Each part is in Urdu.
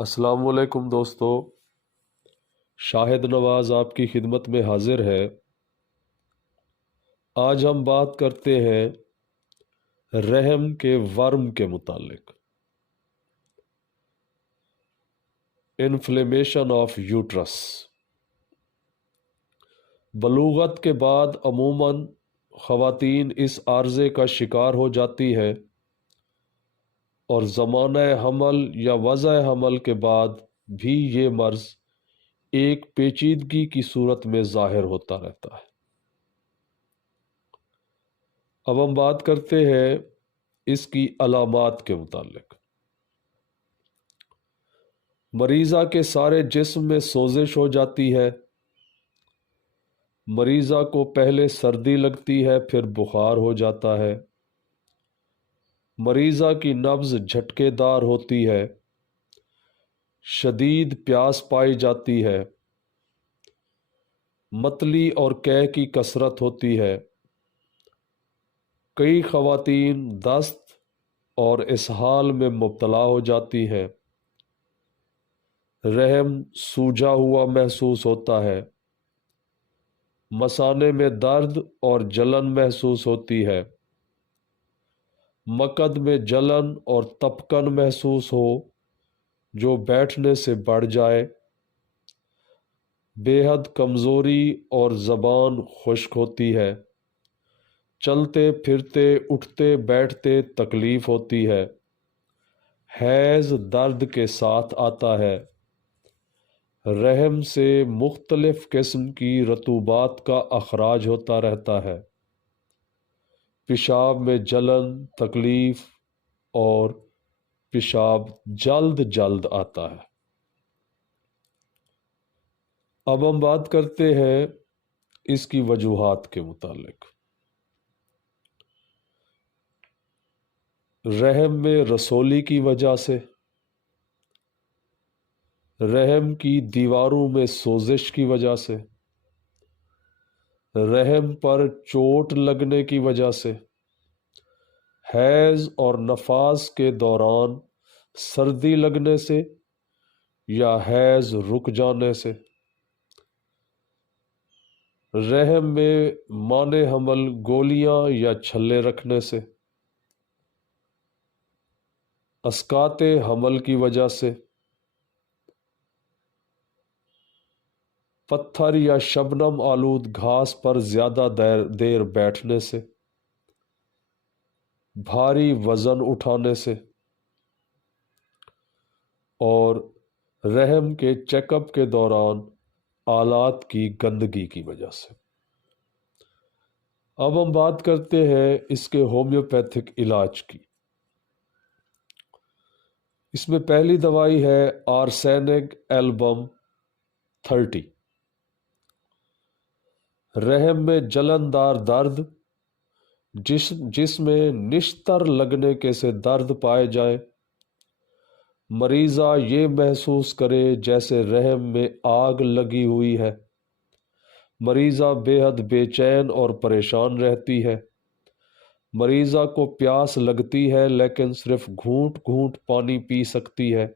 السلام علیکم دوستو، شاہد نواز آپ کی خدمت میں حاضر ہے۔ آج ہم بات کرتے ہیں رحم کے ورم کے متعلق، انفلیمیشن آف یوٹرس۔ بلوغت کے بعد عموماً خواتین اس عارضے کا شکار ہو جاتی ہیں اور زمانہ حمل یا وضع حمل کے بعد بھی یہ مرض ایک پیچیدگی کی صورت میں ظاہر ہوتا رہتا ہے۔ اب ہم بات کرتے ہیں اس کی علامات کے متعلق۔ مریضہ کے سارے جسم میں سوزش ہو جاتی ہے۔ مریضہ کو پہلے سردی لگتی ہے، پھر بخار ہو جاتا ہے۔ مریضہ کی نبض جھٹکے دار ہوتی ہے۔ شدید پیاس پائی جاتی ہے۔ متلی اور قے کی کثرت ہوتی ہے۔ کئی خواتین دست اور اسہال میں مبتلا ہو جاتی ہیں۔ رحم سوجا ہوا محسوس ہوتا ہے۔ مثانے میں درد اور جلن محسوس ہوتی ہے۔ مقد میں جلن اور تپکن محسوس ہو جو بیٹھنے سے بڑھ جائے۔ بے حد کمزوری اور زبان خشک ہوتی ہے۔ چلتے پھرتے اٹھتے بیٹھتے تکلیف ہوتی ہے۔ حیض درد کے ساتھ آتا ہے۔ رحم سے مختلف قسم کی رطوبات کا اخراج ہوتا رہتا ہے۔ پیشاب میں جلن، تکلیف اور پیشاب جلد آتا ہے۔ اب ہم بات کرتے ہیں اس کی وجوہات کے متعلق۔ رحم میں رسولی کی وجہ سے، رحم کی دیواروں میں سوزش کی وجہ سے، رحم پر چوٹ لگنے کی وجہ سے، حیض اور نفاس کے دوران سردی لگنے سے یا حیض رک جانے سے، رحم میں مانع حمل گولیاں یا چھلے رکھنے سے، اسقاط حمل کی وجہ سے، پتھر یا شبنم آلود گھاس پر زیادہ دیر بیٹھنے سے، بھاری وزن اٹھانے سے، اور رحم کے چیک اپ کے دوران آلات کی گندگی کی وجہ سے۔ اب ہم بات کرتے ہیں اس کے ہومیوپیتھک علاج کی۔ اس میں پہلی دوائی ہے آرسینک ایلبم 30۔ رحم میں جلندار درد، جس میں نشتر لگنے کے سے درد پائے جائے، مریضہ یہ محسوس کرے جیسے رحم میں آگ لگی ہوئی ہے، مریضہ بے حد بے چین اور پریشان رہتی ہے، مریضہ کو پیاس لگتی ہے لیکن صرف گھونٹ گھونٹ پانی پی سکتی ہے،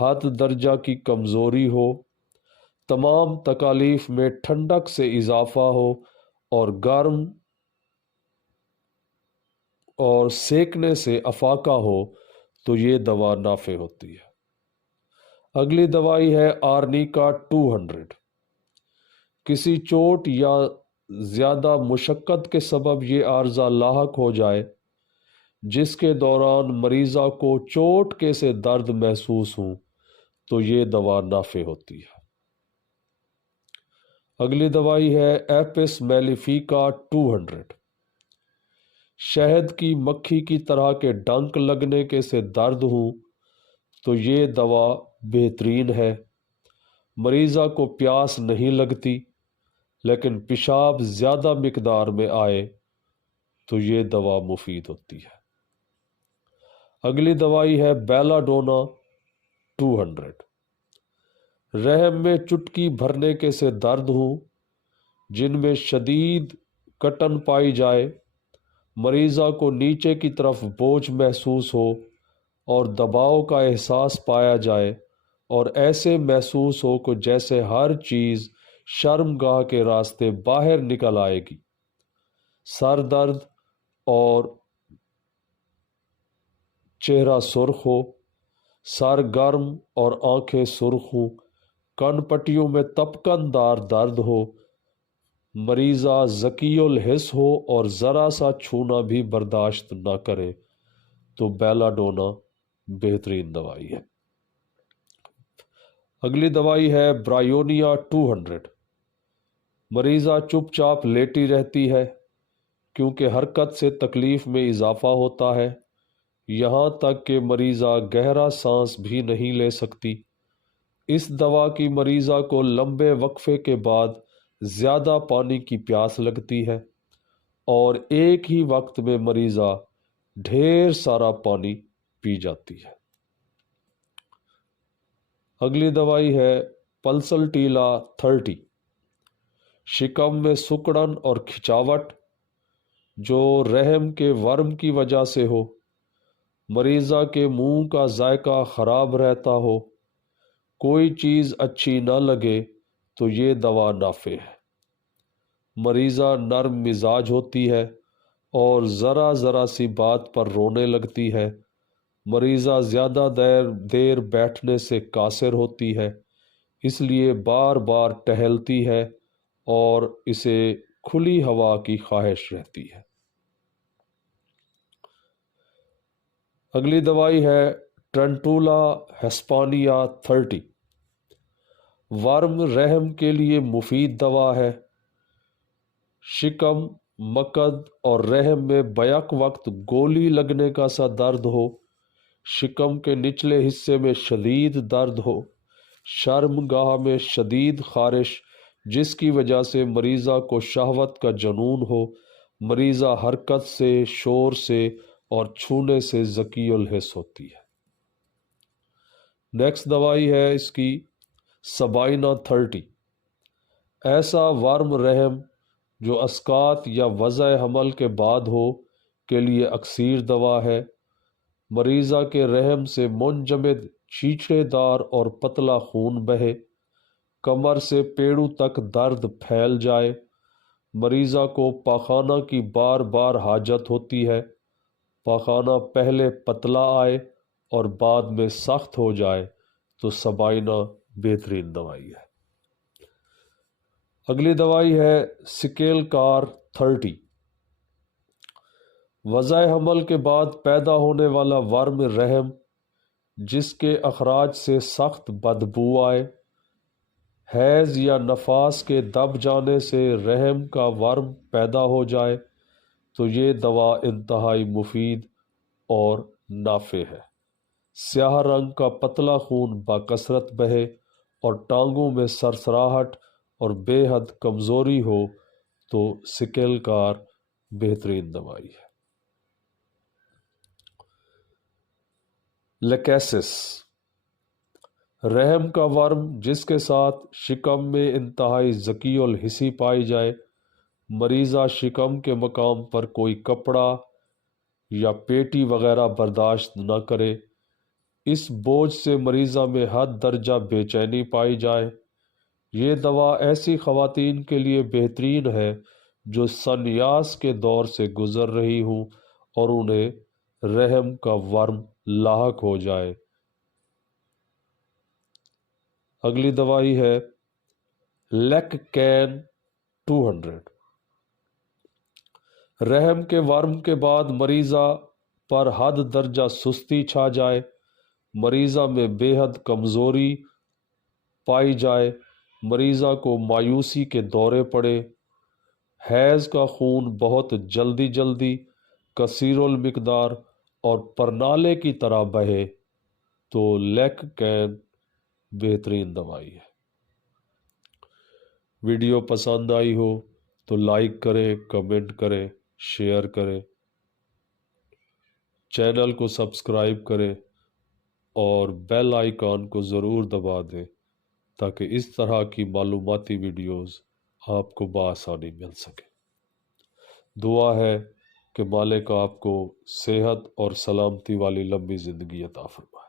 حد درجہ کی کمزوری ہو، تمام تکالیف میں ٹھنڈک سے اضافہ ہو اور گرم اور سیکنے سے افاقہ ہو تو یہ دوا نافع ہوتی ہے۔ اگلی دوائی ہے آرنیکا 200۔ کسی چوٹ یا زیادہ مشقت کے سبب یہ عارضہ لاحق ہو جائے جس کے دوران مریضہ کو چوٹ کے سے درد محسوس ہوں تو یہ دوا نافع ہوتی ہے۔ اگلی دوائی ہے ایپس میلیفیکا 200۔ شہد کی مکھی کی طرح کے ڈنک لگنے کے سے درد ہوں تو یہ دوا بہترین ہے۔ مریضہ کو پیاس نہیں لگتی لیکن پیشاب زیادہ مقدار میں آئے تو یہ دوا مفید ہوتی ہے۔ اگلی دوائی ہے بیلاڈونا 200۔ رحم میں چٹکی بھرنے کے سے درد ہوں، جن میں شدید کٹن پائی جائے، مریضہ کو نیچے کی طرف بوجھ محسوس ہو اور دباؤ کا احساس پایا جائے اور ایسے محسوس ہو کہ جیسے ہر چیز شرمگاہ کے راستے باہر نکل آئے گی۔ سر درد اور چہرہ سرخ ہو، سر گرم اور آنکھیں سرخ ہوں، کن پٹیوں میں تپکن دار درد ہو، مریضہ ذکی الحس ہو اور ذرا سا چھونا بھی برداشت نہ کرے تو بیلا ڈونا بہترین دوائی ہے۔ اگلی دوائی ہے برایونیا 200۔ مریضہ چپ چاپ لیٹی رہتی ہے کیونکہ حرکت سے تکلیف میں اضافہ ہوتا ہے، یہاں تک کہ مریضہ گہرا سانس بھی نہیں لے سکتی۔ اس دوا کی مریضہ کو لمبے وقفے کے بعد زیادہ پانی کی پیاس لگتی ہے اور ایک ہی وقت میں مریضہ ڈھیر سارا پانی پی جاتی ہے۔ اگلی دوائی ہے پلسلٹیلا 30۔ شکم میں سکڑن اور کھچاوٹ جو رحم کے ورم کی وجہ سے ہو، مریضہ کے منہ کا ذائقہ خراب رہتا ہو، کوئی چیز اچھی نہ لگے تو یہ دوا نافع ہے۔ مریضہ نرم مزاج ہوتی ہے اور ذرا ذرا سی بات پر رونے لگتی ہے، مریضہ زیادہ دیر بیٹھنے سے قاصر ہوتی ہے، اس لیے بار بار ٹہلتی ہے اور اسے کھلی ہوا کی خواہش رہتی ہے۔ اگلی دوائی ہے ٹرنٹولا ہسپانیا 30۔ ورم رحم کے لیے مفید دوا ہے۔ شکم، مقد اور رحم میں بیک وقت گولی لگنے کا سا درد ہو، شکم کے نچلے حصے میں شدید درد ہو، شرمگاہ میں شدید خارش جس کی وجہ سے مریضہ کو شہوت کا جنون ہو، مریضہ حرکت سے، شور سے اور چھونے سے ذکی الحس ہوتی ہے۔ نیکسٹ دوائی ہے اس کی سبائنا 30۔ ایسا ورم رحم جو اسقاط یا وضع حمل کے بعد ہو کے لیے اکثیر دوا ہے۔ مریضہ کے رحم سے منجمد چھیچڑے دار اور پتلا خون بہے، کمر سے پیڑوں تک درد پھیل جائے، مریضہ کو پاخانہ کی بار بار حاجت ہوتی ہے، پاخانہ پہلے پتلا آئے اور بعد میں سخت ہو جائے تو سبائنا بہترین دوائی ہے۔ اگلی دوائی ہے سکیل کار 30۔ وضع حمل کے بعد پیدا ہونے والا ورم رحم جس کے اخراج سے سخت بدبو آئے، حیض یا نفاس کے دب جانے سے رحم کا ورم پیدا ہو جائے تو یہ دوا انتہائی مفید اور نافع ہے۔ سیاہ رنگ کا پتلا خون بکثرت بہے اور ٹانگوں میں سرسراہٹ اور بے حد کمزوری ہو تو سکیل کار بہترین دوائی ہے۔ لیکیسس، رحم کا ورم جس کے ساتھ شکم میں انتہائی ذکی الحسی پائی جائے، مریضہ شکم کے مقام پر کوئی کپڑا یا پیٹی وغیرہ برداشت نہ کرے، اس بوجھ سے مریضہ میں حد درجہ بے چینی پائی جائے، یہ دوا ایسی خواتین کے لیے بہترین ہے جو سنیاس کے دور سے گزر رہی ہوں اور انہیں رحم کا ورم لاحق ہو جائے۔ اگلی دوائی ہے لیککین 200۔ رحم کے ورم کے بعد مریضہ پر حد درجہ سستی چھا جائے، مریضہ میں بے حد کمزوری پائی جائے، مریضہ کو مایوسی کے دورے پڑے، حیض کا خون بہت جلدی کثیر المقدار اور پرنالے کی طرح بہے تو لیککین بہترین دوائی ہے۔ ویڈیو پسند آئی ہو تو لائک کریں، کمنٹ کریں، شیئر کریں، چینل کو سبسکرائب کریں اور بیل آئیکن کو ضرور دبا دیں تاکہ اس طرح کی معلوماتی ویڈیوز آپ کو بآسانی مل سکے۔ دعا ہے کہ مالک آپ کو صحت اور سلامتی والی لمبی زندگی عطا فرمائے۔